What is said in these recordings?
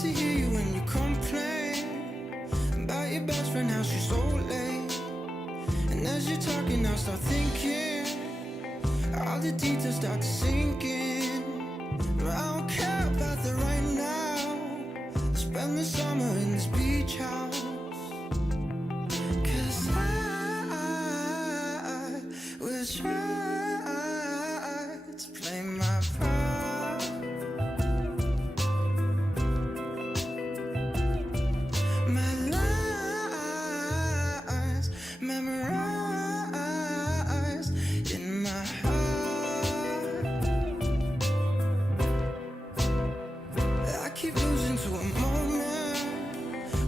to hear you when you complain about your best friend, how she's so late. And as you're talking, I start thinking, all the details start to sink in. I don't care about the right now. Spend the summer in this beach house. 'Cause I will try to play my part. My lies memorized in my heart. I keep losing to a moment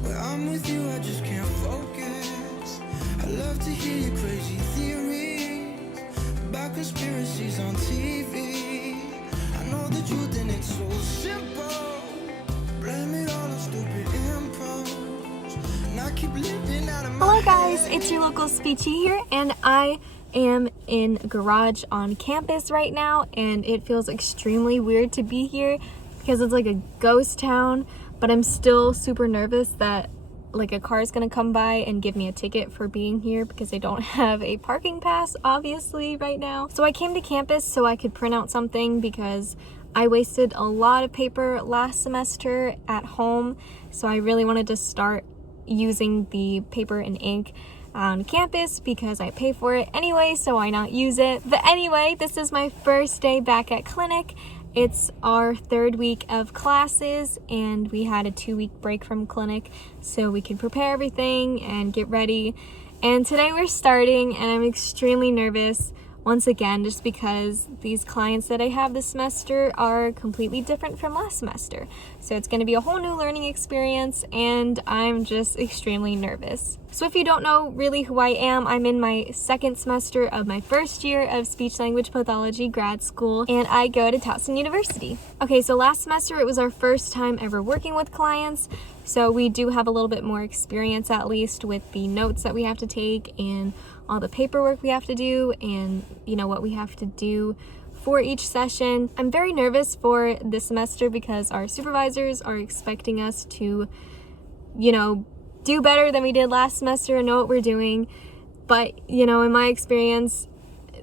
where I'm with you, I just can't focus. I love to hear your crazy theories about conspiracies on TV. I know the truth and it's so simple. Blame it all on stupid impulse. And I keep living out of my Hello guys, it's your local Speechie here, and I am in a garage on campus right now, and it feels extremely weird to be here because it's like a ghost town, but I'm still super nervous that like a car is gonna come by and give me a ticket for being here because I don't have a parking pass obviously right now. So I came to campus so I could print out something because I wasted a lot of paper last semester at home, so I really wanted to start using the paper and ink on campus because I pay for it anyway, so why not use it? But anyway, this is my first day back at clinic. It's our third week of classes, and we had a 2-week break from clinic so we could prepare everything and get ready. And today we're starting, and I'm extremely nervous once again, just because these clients that I have this semester are completely different from last semester. So it's going to be a whole new learning experience, and I'm just extremely nervous. So if you don't know really who I am, I'm in my second semester of my first year of speech language pathology grad school, and I go to Towson University. Okay, so last semester it was our first time ever working with clients, so we do have a little bit more experience at least with the notes that we have to take and all the paperwork we have to do, and you know what we have to do for each session. I'm very nervous for this semester because our supervisors are expecting us to, you know, do better than we did last semester and know what we're doing. But, you know, in my experience,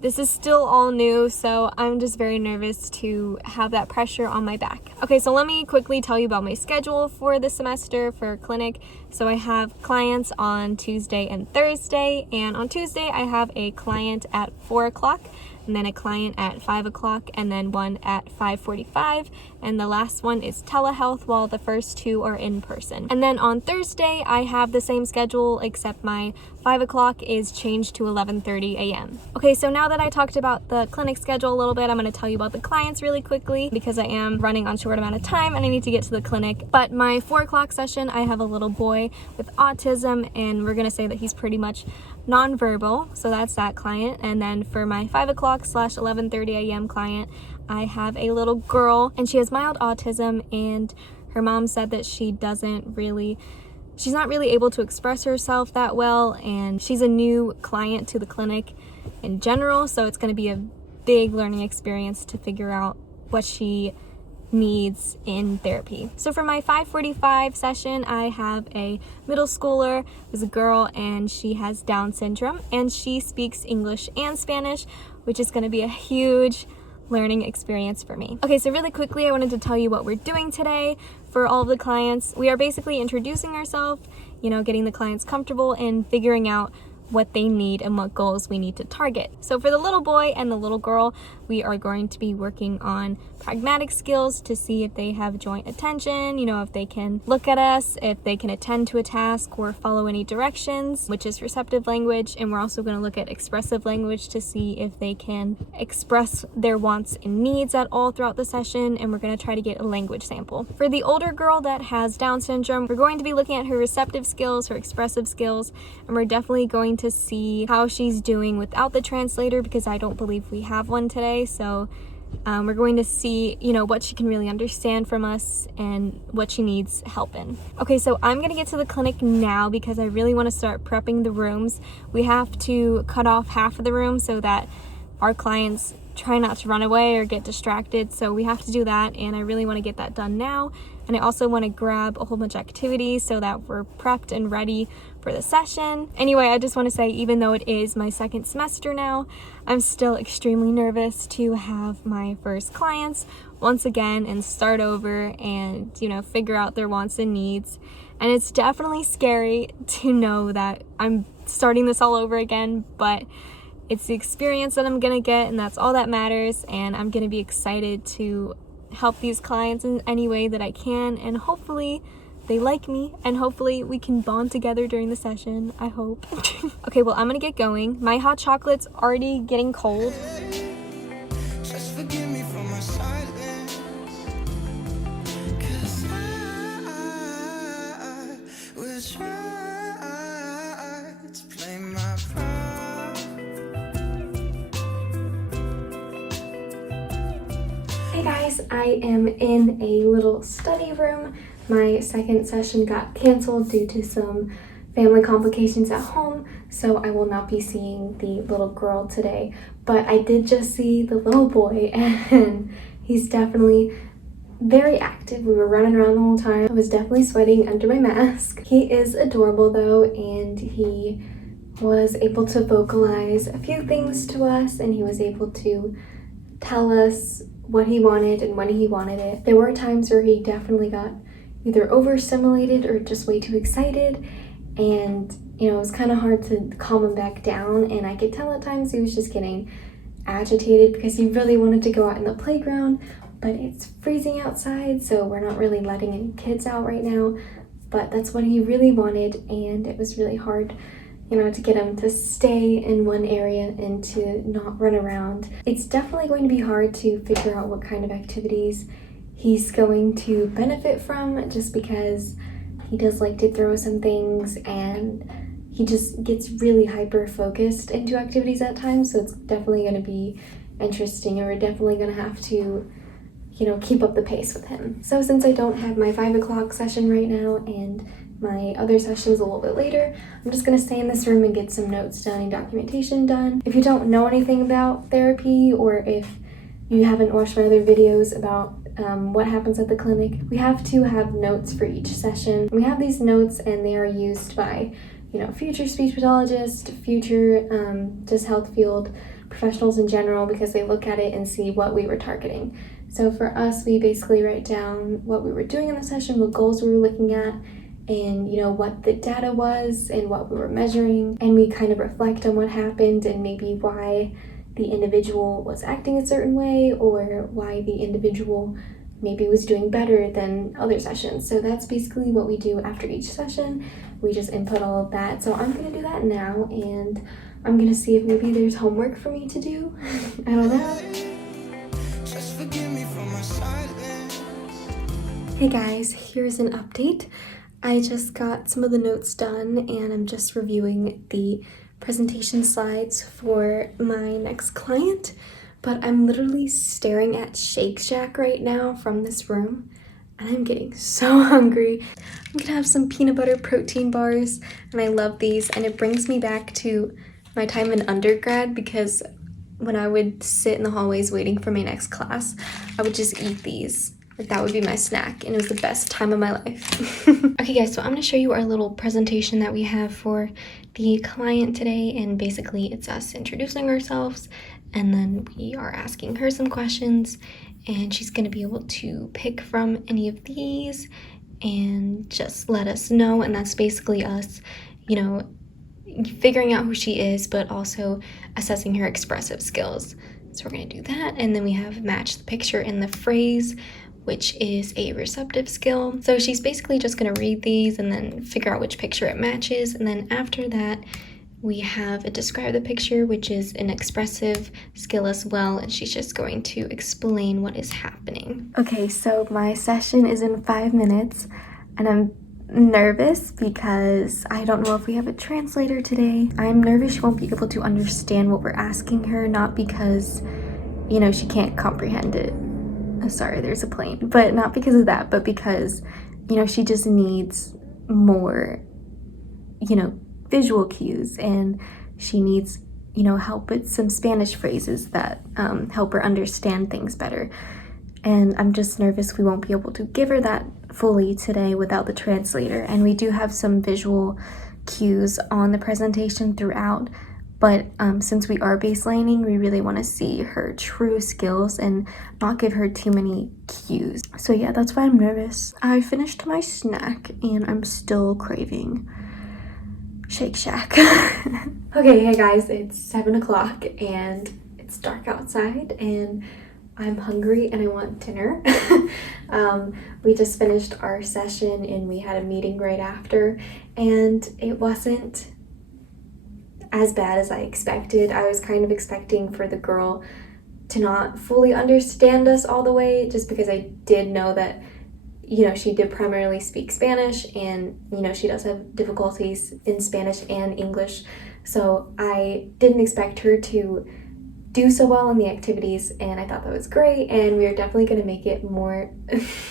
this is still all new, so I'm just very nervous to have that pressure on my back. Okay, so let me quickly tell you about my schedule for this semester for clinic. So I have clients on Tuesday and Thursday, and on Tuesday I have a client at 4 o'clock, and then a client at 5 o'clock, and then one at 5:45, and the last one is telehealth, while the first two are in person. And then on Thursday I have the same schedule, except my 5 o'clock is changed to 11:30 a.m. Okay, so now that I talked about the clinic schedule a little bit, I'm going to tell you about the clients really quickly because I am running on short amount of time and I need to get to the clinic. But my 4 o'clock session, I have a little boy with autism, and we're going to say that he's pretty much nonverbal, so that's that client. And then for my 5 o'clock / 11:30 a.m. client, I have a little girl, and she has mild autism, and her mom said that she's not really able to express herself that well, and she's a new client to the clinic in general, so it's going to be a big learning experience to figure out what she needs in therapy. So for my 5:45 session, I have a middle schooler who's a girl, and she has Down syndrome, and she speaks English and Spanish, which is going to be a huge learning experience for me. Okay, so really quickly, I wanted to tell you what we're doing today for all of the clients. We are basically introducing ourselves, you know, getting the clients comfortable and figuring out what they need and what goals we need to target. So for the little boy and the little girl, we are going to be working on pragmatic skills to see if they have joint attention, you know, if they can look at us, if they can attend to a task or follow any directions, which is receptive language. And we're also going to look at expressive language to see if they can express their wants and needs at all throughout the session. And we're going to try to get a language sample. For the older girl that has Down syndrome, we're going to be looking at her receptive skills, her expressive skills, and we're definitely going to see how she's doing without the translator because I don't believe we have one today. So we're going to see, you know, what she can really understand from us and what she needs help in. Okay, so I'm going to get to the clinic now because I really want to start prepping the rooms. We have to cut off half of the room so that our clients try not to run away or get distracted. So we have to do that, and I really want to get that done now And I also want to grab a whole bunch of activities so that we're prepped and ready for the session. Anyway, I just want to say, even though it is my second semester now, I'm still extremely nervous to have my first clients once again and start over and, you know, figure out their wants and needs. And it's definitely scary to know that I'm starting this all over again, but it's the experience that I'm gonna get, and that's all that matters. And I'm gonna be excited to help these clients in any way that I can, and hopefully they like me, and hopefully we can bond together during the session. I hope. Okay, well, I'm gonna get going. My hot chocolate's already getting cold. Just forgive me for my silence, 'cause I will try to play my part. Hey guys, I am in a little study room. My second session got canceled due to some family complications at home, so I will not be seeing the little girl today. But I did just see the little boy, and he's definitely very active. We were running around the whole time. I was definitely sweating under my mask. He is adorable though, and he was able to vocalize a few things to us, and he was able to tell us what he wanted and when he wanted it. There were times where he definitely got either overstimulated or just way too excited, and you know, it was kind of hard to calm him back down, and I could tell at times he was just getting agitated because he really wanted to go out in the playground, but it's freezing outside, so we're not really letting any kids out right now. But that's what he really wanted, and it was really hard, you know, to get him to stay in one area and to not run around. It's definitely going to be hard to figure out what kind of activities he's going to benefit from, just because he does like to throw some things, and he just gets really hyper focused into activities at times. So it's definitely going to be interesting, and we're definitely going to have to, you know, keep up the pace with him. So since I don't have my 5 o'clock session right now and my other session's a little bit later, I'm just gonna stay in this room and get some notes done and documentation done. If you don't know anything about therapy, or if you haven't watched my other videos about what happens at the clinic, we have to have notes for each session. We have these notes, and they are used by, you know, future speech pathologists, future just health field professionals in general, because they look at it and see what we were targeting. So for us, we basically write down what we were doing in the session, what goals we were looking at, and you know, what the data was and what we were measuring, and we kind of reflect on what happened and maybe why the individual was acting a certain way, or why the individual maybe was doing better than other sessions. So that's basically what we do after each session. We just input all of that. So I'm gonna do that now, and I'm gonna see if maybe there's homework for me to do. I don't know. Just forgive me for my silence. Hey guys, here's an update. I just got some of the notes done, and I'm just reviewing the presentation slides for my next client, but I'm literally staring at Shake Shack right now from this room, and I'm getting so hungry. I'm gonna have some peanut butter protein bars, and I love these, and it brings me back to my time in undergrad, because when I would sit in the hallways waiting for my next class, I would just eat these. Like, that would be my snack, and it was the best time of my life. Okay guys, so I'm gonna show you our little presentation that we have for the client today, and basically it's us introducing ourselves, and then we are asking her some questions, and she's gonna be able to pick from any of these and just let us know. And that's basically us, you know, figuring out who she is, but also assessing her expressive skills. So we're gonna do that, and then we have match the picture in the phrase, which is a receptive skill. So she's basically just gonna read these and then figure out which picture it matches, and then after that we have a describe the picture, which is an expressive skill as well, and she's just going to explain what is happening. Okay, so my session is in 5 minutes, and I'm nervous because I don't know if we have a translator today. I'm nervous she won't be able to understand what we're asking her, not because, you know, she can't comprehend it. Sorry, there's a plane. But not because of that, but because, you know, she just needs more, you know, visual cues, and she needs, you know, help with some Spanish phrases that help her understand things better. and I'm just nervous we won't be able to give her that fully today without the translator. And we do have some visual cues on the presentation throughout, but since we are baselining, we really want to see her true skills and not give her too many cues. So yeah, that's why I'm nervous. I finished my snack and I'm still craving Shake Shack. Okay, hey guys, it's 7 o'clock and it's dark outside and I'm hungry and I want dinner. We just finished our session and we had a meeting right after, and it wasn't as bad as I expected. I was kind of expecting for the girl to not fully understand us all the way, just because I did know that, you know, she did primarily speak Spanish and, you know, she does have difficulties in Spanish and English. So I didn't expect her to do so well in the activities, and I thought that was great, and we are definitely going to make it more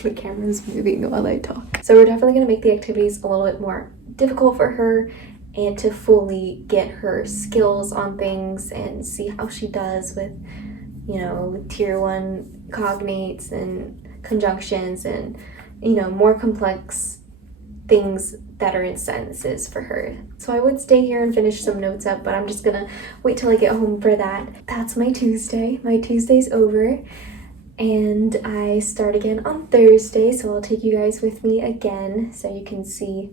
the camera's moving while I talk. So we're definitely going to make the activities a little bit more difficult for her and to fully get her skills on things and see how she does with, you know, tier 1 cognates and conjunctions and, you know, more complex things that are in sentences for her. So I would stay here and finish some notes up, but I'm just gonna wait till I get home for that. That's my Tuesday. My Tuesday's over and I start again on Thursday, so I'll take you guys with me again so you can see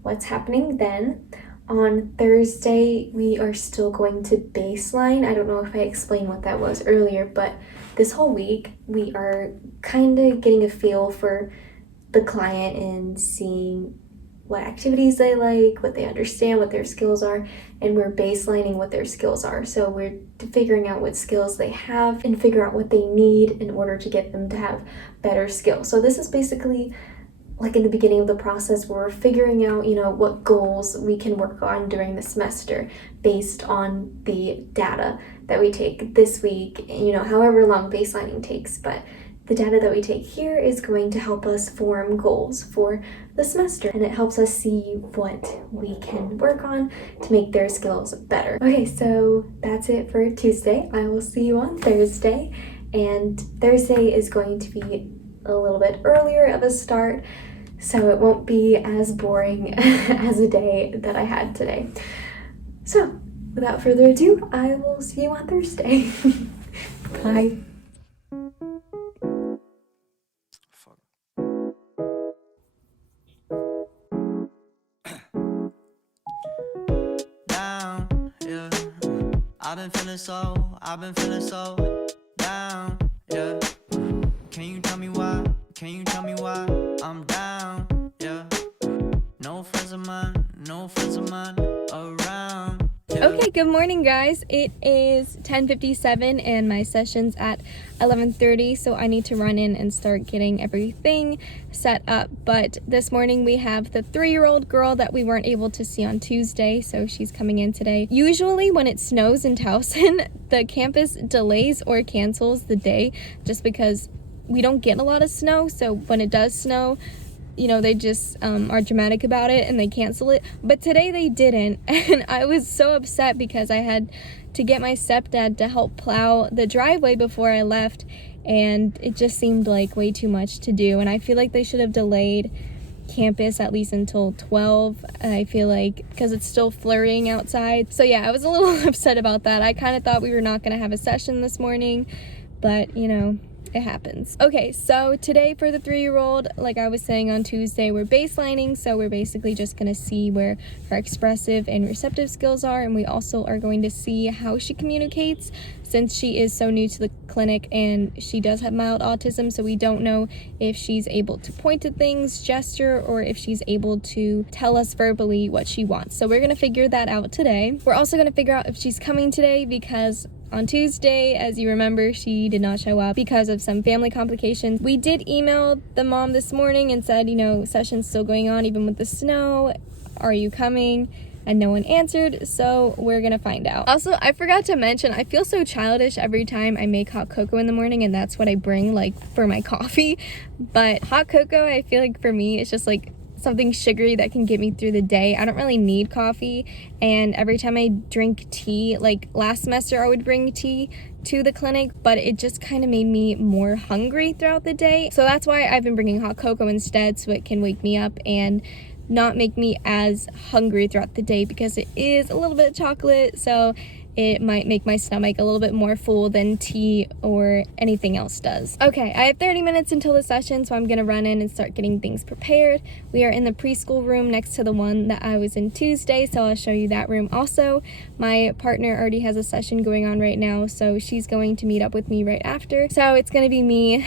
what's happening then. On Thursday, we are still going to baseline. I don't know if I explained what that was earlier, but this whole week we are kind of getting a feel for the client and seeing what activities they like, what they understand, what their skills are, and we're baselining what their skills are. So we're figuring out what skills they have and figure out what they need in order to get them to have better skills. So this is basically like in the beginning of the process where we're figuring out, you know, what goals we can work on during the semester based on the data that we take this week, you know, however long baselining takes. But the data that we take here is going to help us form goals for the semester, and it helps us see what we can work on to make their skills better. Okay, so that's it for Tuesday. I will see you on Thursday, and Thursday is going to be a little bit earlier of a start, so it won't be as boring as a day that I had today. So, without further ado, I will see you on Thursday. Bye. Down, yeah. I've been feeling so down, yeah. Can you tell me why? Can you tell me why I'm down, yeah? No friends of mine around. Yeah. Okay, good morning guys. It is 10:57 and my session's at 11:30, so I need to run in and start getting everything set up. But this morning we have the 3-year-old girl that we weren't able to see on Tuesday, so she's coming in today. Usually when it snows in Towson, the campus delays or cancels the day just because we don't get a lot of snow. So when it does snow, you know, they just are dramatic about it and they cancel it. But today they didn't, and I was so upset because I had to get my stepdad to help plow the driveway before I left, and it just seemed like way too much to do, and I feel like they should have delayed campus at least until 12. I feel like because it's still flurrying outside. So yeah, I was a little upset about that. I kind of thought we were not going to have a session this morning, but you know, it happens. Okay, so today for the 3-year-old, like I was saying on Tuesday, we're baselining, so we're basically just gonna see where her expressive and receptive skills are, and we also are going to see how she communicates since she is so new to the clinic and she does have mild autism, so we don't know if she's able to point to things, gesture, or if she's able to tell us verbally what she wants. So we're gonna figure that out today. We're also gonna figure out if she's coming today because on Tuesday, as you remember, she did not show up because of some family complications. We did email the mom this morning and said, you know, session's still going on even with the snow. Are you coming? And no one answered, so we're gonna find out. Also, I forgot to mention, I feel so childish every time I make hot cocoa in the morning, and that's what I bring, like, for my coffee. But hot cocoa, I feel like for me, it's just like something sugary that can get me through the day. I don't really need coffee, and every time I drink tea, like last semester I would bring tea to the clinic, but it just kind of made me more hungry throughout the day. So that's why I've been bringing hot cocoa instead, so it can wake me up and not make me as hungry throughout the day, because it is a little bit of chocolate, so it might make my stomach a little bit more full than tea or anything else does. Okay, I have 30 minutes until the session, so I'm gonna run in and start getting things prepared. We are in the preschool room next to the one that I was in Tuesday, so I'll show you that room also. My partner already has a session going on right now, so she's going to meet up with me right after. So it's gonna be me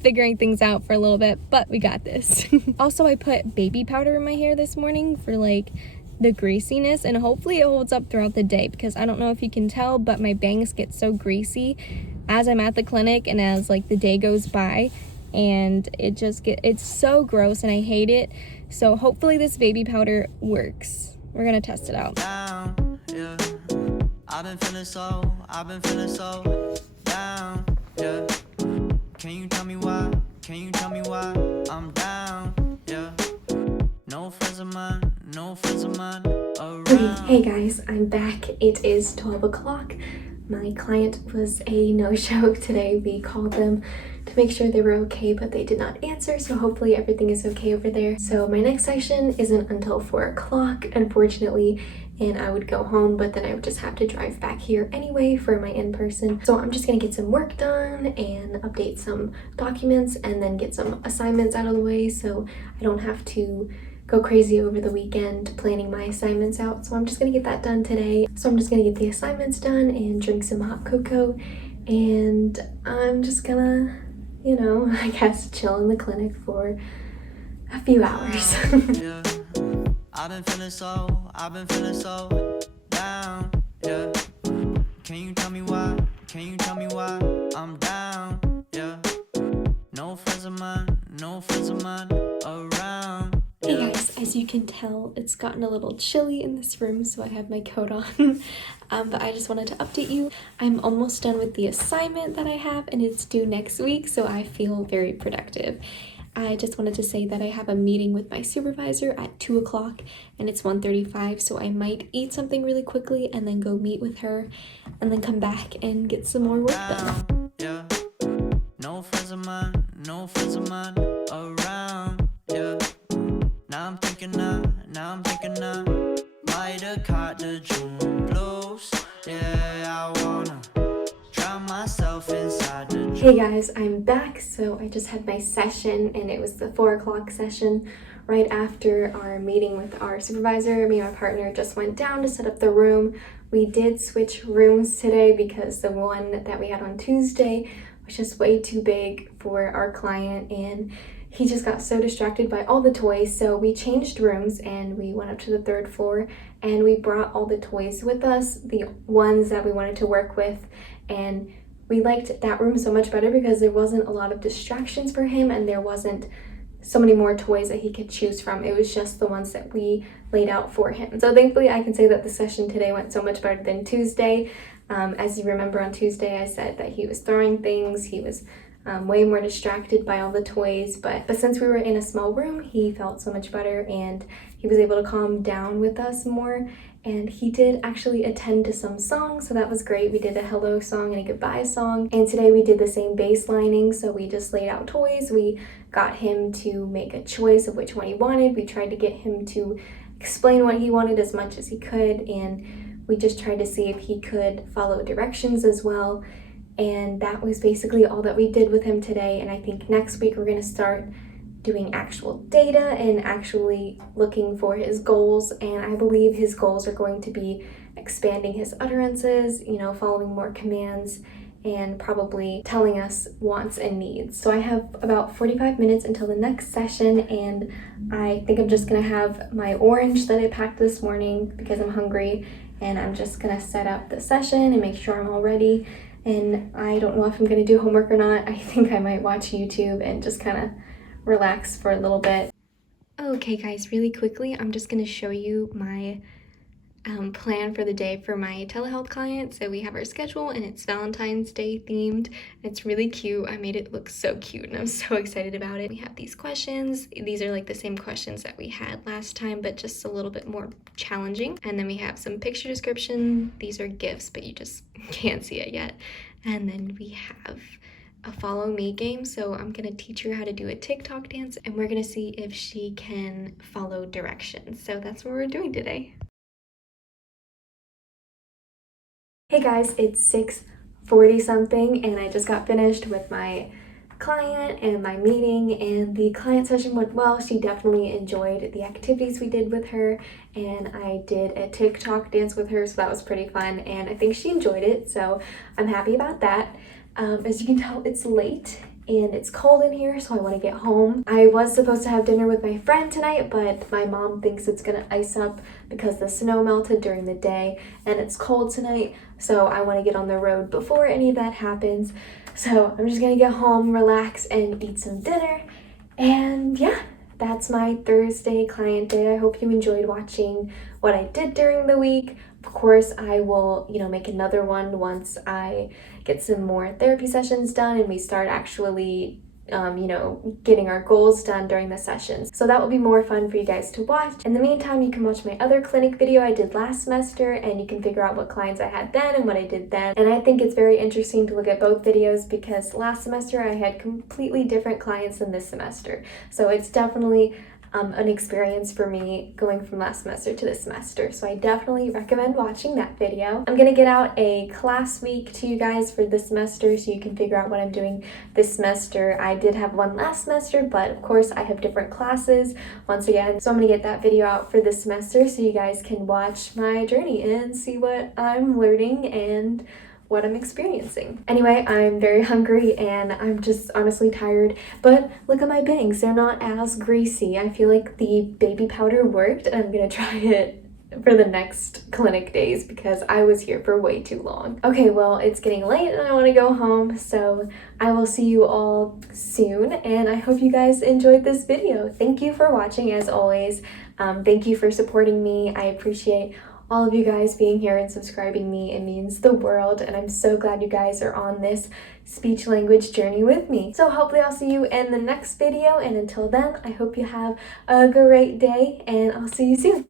figuring things out for a little bit, but we got this. Also, I put baby powder in my hair this morning for like the greasiness, and hopefully it holds up throughout the day, because I don't know if you can tell, but my bangs get so greasy as I'm at the clinic and as like the day goes by, and it's so gross and I hate it. So hopefully this baby powder works. We're gonna test it out. Down, yeah. I've been feeling so down, yeah. Can you tell me why? I'm down, yeah. No friends of mine around. Okay, hey guys, I'm back. It is 12 o'clock. My client was a no-show today. We called them to make sure they were okay, but they did not answer, so hopefully everything is okay over there. So my next session isn't until 4 o'clock, unfortunately, and I would go home, but then I would just have to drive back here anyway for my in-person. So I'm just gonna get some work done and update some documents and then get some assignments out of the way so I don't have to go crazy over the weekend planning my assignments out. So I'm just gonna get that done today. So I'm just gonna get the assignments done and drink some hot cocoa, and I'm just gonna, you know, I guess chill in the clinic for a few hours. Yeah. I've been feeling so down, yeah. Can you tell me why? I'm down, yeah. No friends of mine around. Hey guys, as you can tell, it's gotten a little chilly in this room, so I have my coat on. But I just wanted to update you. I'm almost done with the assignment that I have, and it's due next week, so I feel very productive. I just wanted to say that I have a meeting with my supervisor at 2 o'clock, and it's 1:35, so I might eat something really quickly and then go meet with her, and then come back and get some more work done. Yeah. No friends of mine around, yeah. Now I'm thinking might have caught the June blues. Yeah, I wanna drown myself inside the Hey guys, I'm back. So I just had my session, and it was the 4 o'clock session right after our meeting with our supervisor. Me and my partner just went down to set up the room. We did switch rooms today because the one that we had on Tuesday was just way too big for our client, and he just got so distracted by all the toys. So we changed rooms and we went up to the 3rd floor, and we brought all the toys with us, the ones that we wanted to work with. And we liked that room so much better because there wasn't a lot of distractions for him, and there wasn't so many more toys that he could choose from. It was just the ones that we laid out for him. So thankfully I can say that the session today went so much better than Tuesday. As you remember, on Tuesday I said that he was throwing things, he was way more distracted by all the toys, but since we were in a small room, he felt so much better, and he was able to calm down with us more. And he did actually attend to some songs, so that was great. We did a hello song and a goodbye song, and today we did the same baselining. So we just laid out toys, we got him to make a choice of which one he wanted, we tried to get him to explain what he wanted as much as he could, and we just tried to see if he could follow directions as well. And that was basically all that we did with him today. And I think next week we're going to start doing actual data and actually looking for his goals. And I believe his goals are going to be expanding his utterances, you know, following more commands, and probably telling us wants and needs. So I have about 45 minutes until the next session, and I think I'm just going to have my orange that I packed this morning because I'm hungry, and I'm just going to set up the session and make sure I'm all ready. And I don't know if I'm going to do homework or not. I think I might watch YouTube and just kind of relax for a little bit. Okay guys, really quickly, I'm just going to show you my plan for the day for my telehealth client. So we have our schedule, and it's Valentine's Day themed. It's really cute. I made it look so cute, and I'm so excited about it. We have these questions. These are like the same questions that we had last time, but just a little bit more challenging. And then we have some picture description. These are gifts, but you just can't see it yet. And then we have a follow me game, so I'm gonna teach her how to do a TikTok dance, and we're gonna see if she can follow directions. So that's what we're doing today. Hey guys, it's 6:40 something, and I just got finished with my client and my meeting, and the client session went well. She definitely enjoyed the activities we did with her, and I did a TikTok dance with her, so that was pretty fun, and I think she enjoyed it, so I'm happy about that. As you can tell, it's late and it's cold in here, so I want to get home. I was supposed to have dinner with my friend tonight, but my mom thinks it's gonna ice up because the snow melted during the day and it's cold tonight, so I want to get on the road before any of that happens. So I'm just gonna get home, relax, and eat some dinner, and yeah, that's my Thursday client day. I hope you enjoyed watching what I did during the week. Of course, I will, make another one once I get some more therapy sessions done and we start actually, getting our goals done during the sessions. So that will be more fun for you guys to watch. In the meantime, you can watch my other clinic video I did last semester, and you can figure out what clients I had then and what I did then. And I think it's very interesting to look at both videos because last semester I had completely different clients than this semester. So it's definitely an experience for me going from last semester to this semester. So I definitely recommend watching that video. I'm gonna get out a class week to you guys for this semester so you can figure out what I'm doing this semester. I did have one last semester, but of course I have different classes once again. So I'm gonna get that video out for this semester so you guys can watch my journey and see what I'm learning and what I'm experiencing. Anyway, I'm very hungry and I'm just honestly tired, but look at my bangs, they're not as greasy. I feel like the baby powder worked, and I'm gonna try it for the next clinic days because I was here for way too long. Okay, well, it's getting late and I want to go home, so I will see you all soon, and I hope you guys enjoyed this video. Thank you for watching as always. Thank you for supporting me. I appreciate all of you guys being here and subscribing me. It means the world, and I'm so glad you guys are on this speech language journey with me. So hopefully I'll see you in the next video, and until then, I hope you have a great day, and I'll see you soon.